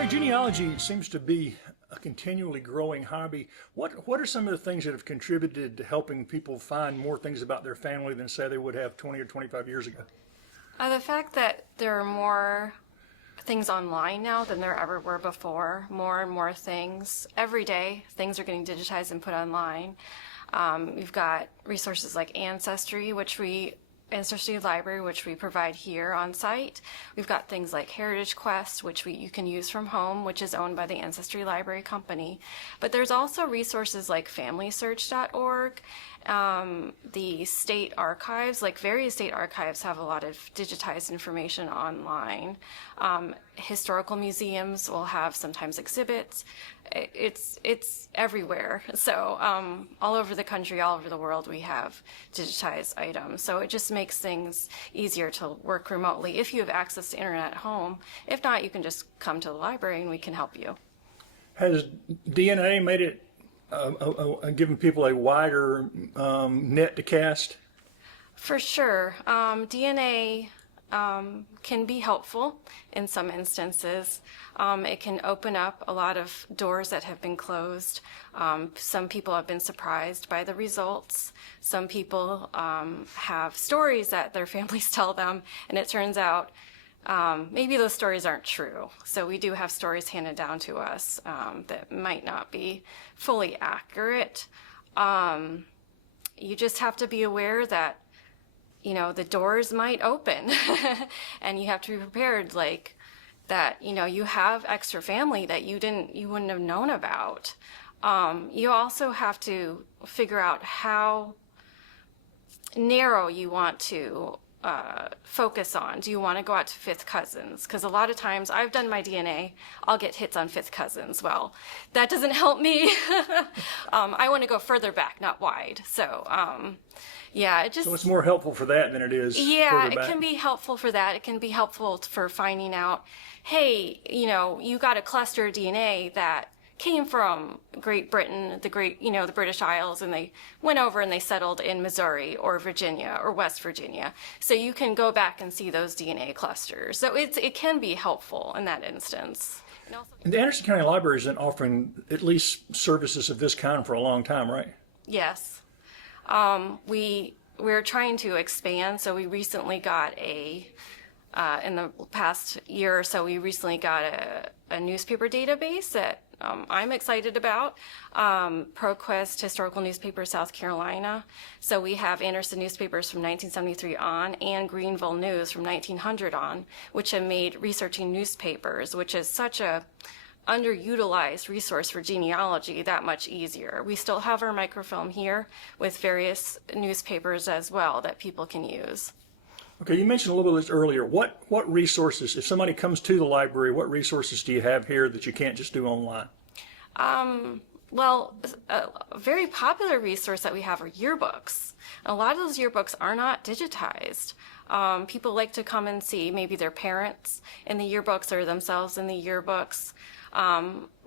Gary, genealogy seems to be a continually growing hobby. What are some of the things that have contributed to helping people find more things about their family than, say, they would have 20 or 25 years ago? The fact that there are more things online now than there ever were before, more and more things. Every day, things are getting digitized and put online. We've got resources like Ancestry Library, which we provide here on site. We've got things like Heritage Quest, which you can use from home, which is owned by the Ancestry Library company. But there's also resources like FamilySearch.org. The state archives, like various state archives, have a lot of digitized information online. Historical museums will have sometimes exhibits. It's everywhere. So all over the country, all over the world, we have digitized items. So it just makes things easier to work remotely if you have access to internet at home. If not, you can just come to the library and we can help you. Has DNA made it giving people a wider net to cast? For sure. DNA can be helpful in some instances. It can open up a lot of doors that have been closed. Some people have been surprised by the results. Some people have stories that their families tell them, and it turns out maybe those stories aren't true. So we do have stories handed down to us that might not be fully accurate. You just have to be aware that, you know, the doors might open and you have to be prepared, like that, you know, you have extra family that you wouldn't have known about. You also have to figure out how narrow you want to focus on. Do you want to go out to fifth cousins? Because a lot of times I've done my DNA, I'll get hits on fifth cousins. Well, that doesn't help me. I want to go further back, not wide. So yeah, so it's more helpful for that than it is yeah, further back. It can be helpful for that. It can be helpful for finding out, hey, you know, you got a cluster of DNA that came from Great Britain, the British Isles, and they went over and they settled in Missouri or Virginia or West Virginia. So you can go back and see those DNA clusters. So it can be helpful in that instance. And the Anderson County Library has been offering at least services of this kind for a long time, right? Yes. We're trying to expand, so we recently got in the past year or so, we recently got a newspaper database that I'm excited about, ProQuest Historical Newspaper, South Carolina. So we have Anderson newspapers from 1973 on and Greenville News from 1900 on, which have made researching newspapers, which is such a underutilized resource for genealogy, that much easier. We still have our microfilm here with various newspapers as well that people can use. Okay, you mentioned a little bit of this earlier. What resources, if somebody comes to the library, what resources do you have here that you can't just do online? Well, a very popular resource that we have are yearbooks. A lot of those yearbooks are not digitized. People like to come and see maybe their parents in the yearbooks or themselves in the yearbooks.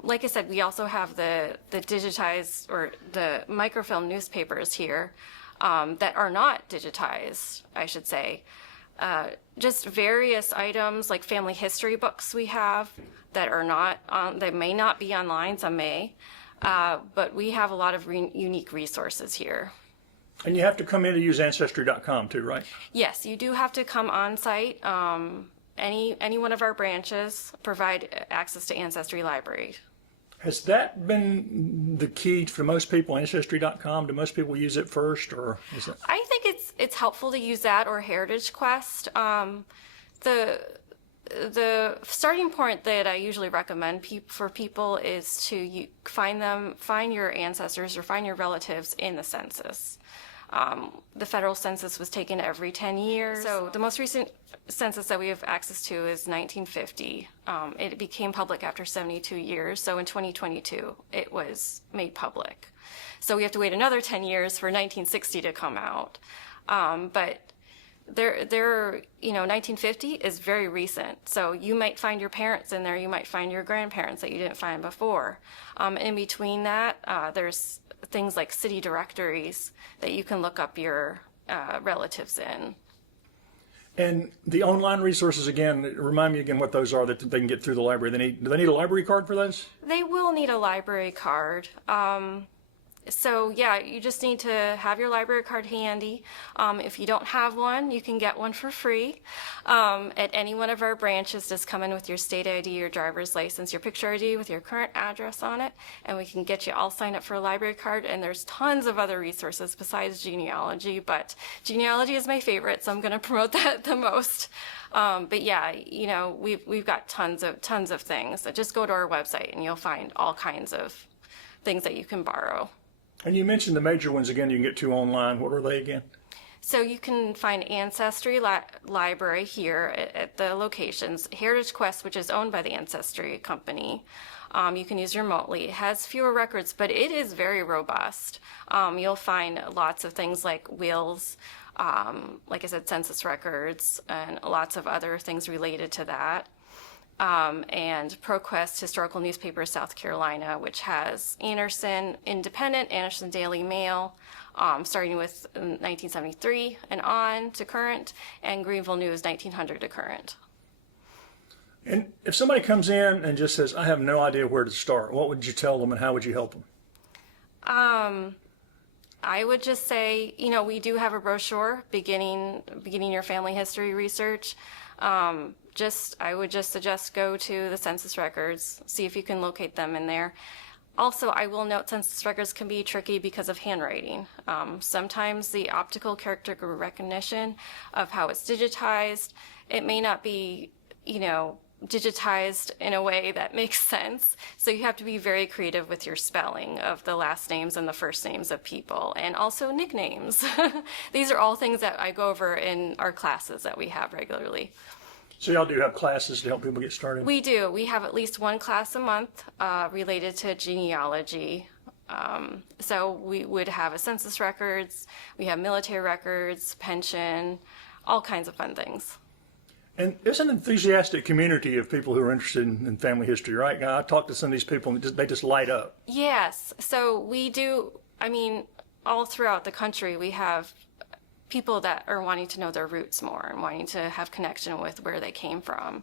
Like I said, we also have the digitized or the microfilm newspapers here that are not digitized, I should say. Just various items like family history books we have that are not that may not be online, some may, but we have a lot of unique resources here. And you have to come in to use Ancestry.com too, right? Yes, you do have to come on site. Any one of our branches provide access to Ancestry Library. Has that been the key for most people, Ancestry.com? Do most people use it first, or is it? I think it's helpful to use that or Heritage Quest. The starting point that I usually recommend for people is to find your ancestors or find your relatives in the census. The federal census was taken every 10 years. So the most recent census that we have access to is 1950. It became public after 72 years. So in 2022, it was made public. So we have to wait another 10 years for 1960 to come out. But 1950 is very recent. So you might find your parents in there. You might find your grandparents that you didn't find before. In between that, there's things like city directories that you can look up your relatives in. And the online resources, again, remind me again what those are that they can get through the library. Do they need a library card for those? They will need a library card. So yeah, you just need to have your library card handy. If you don't have one, you can get one for free at any one of our branches. Just come in with your state ID, your driver's license, your picture ID with your current address on it, and we can get you all signed up for a library card. And there's tons of other resources besides genealogy, but genealogy is my favorite, so I'm going to promote that the most. But yeah, you know, we've got tons of things. So just go to our website and you'll find all kinds of things that you can borrow. And you mentioned the major ones again you can get to online. What are they again? So you can find Ancestry Library here at the locations. Heritage Quest, which is owned by the Ancestry Company, you can use remotely. It has fewer records, but it is very robust. You'll find lots of things like wills, like I said, census records, and lots of other things related to that. And ProQuest Historical Newspaper South Carolina, which has Anderson Independent, Anderson Daily Mail, starting with 1973 and on to current, and Greenville News 1900 to current. And if somebody comes in and just says, I have no idea where to start, what would you tell them and how would you help them? I would just say, you know, we do have a brochure beginning your family history research. I would just suggest go to the census records, see if you can locate them in there. Also, I will note census records can be tricky because of handwriting. Sometimes the optical character recognition of how it's digitized, it may not be, you know, digitized in a way that makes sense. So you have to be very creative with your spelling of the last names and the first names of people, and also nicknames. These are all things that I go over in our classes that we have regularly. So y'all do have classes to help people get started? We do. We have at least one class a month related to genealogy. So we would have a census records, we have military records, pension, all kinds of fun things. And there's an enthusiastic community of people who are interested in family history, right? I talk to some of these people and they just light up. Yes. So we do, I mean, all throughout the country, we have people that are wanting to know their roots more and wanting to have connection with where they came from.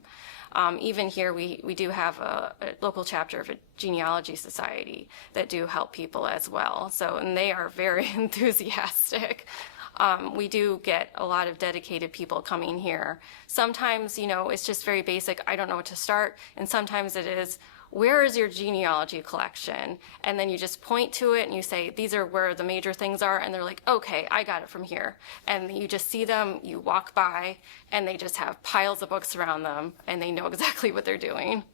Even here, we do have a local chapter of a genealogy society that do help people as well. So, and they are very enthusiastic. We do get a lot of dedicated people coming here. Sometimes, you know, it's just very basic, I don't know what to start, and sometimes it is, where is your genealogy collection? And then you just point to it and you say, these are where the major things are, and they're like, okay, I got it from here. And you just see them, you walk by, and they just have piles of books around them, and they know exactly what they're doing.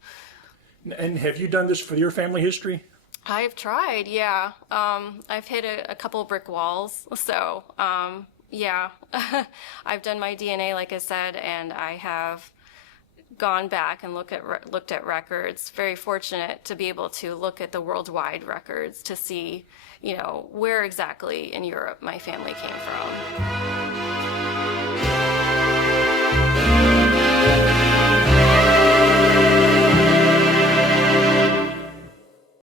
And have you done this for your family history? I've tried, yeah. I've hit a couple brick walls, so yeah. I've done my DNA, like I said, and I have gone back and looked at records. Very fortunate to be able to look at the worldwide records to see, you know, where exactly in Europe my family came from.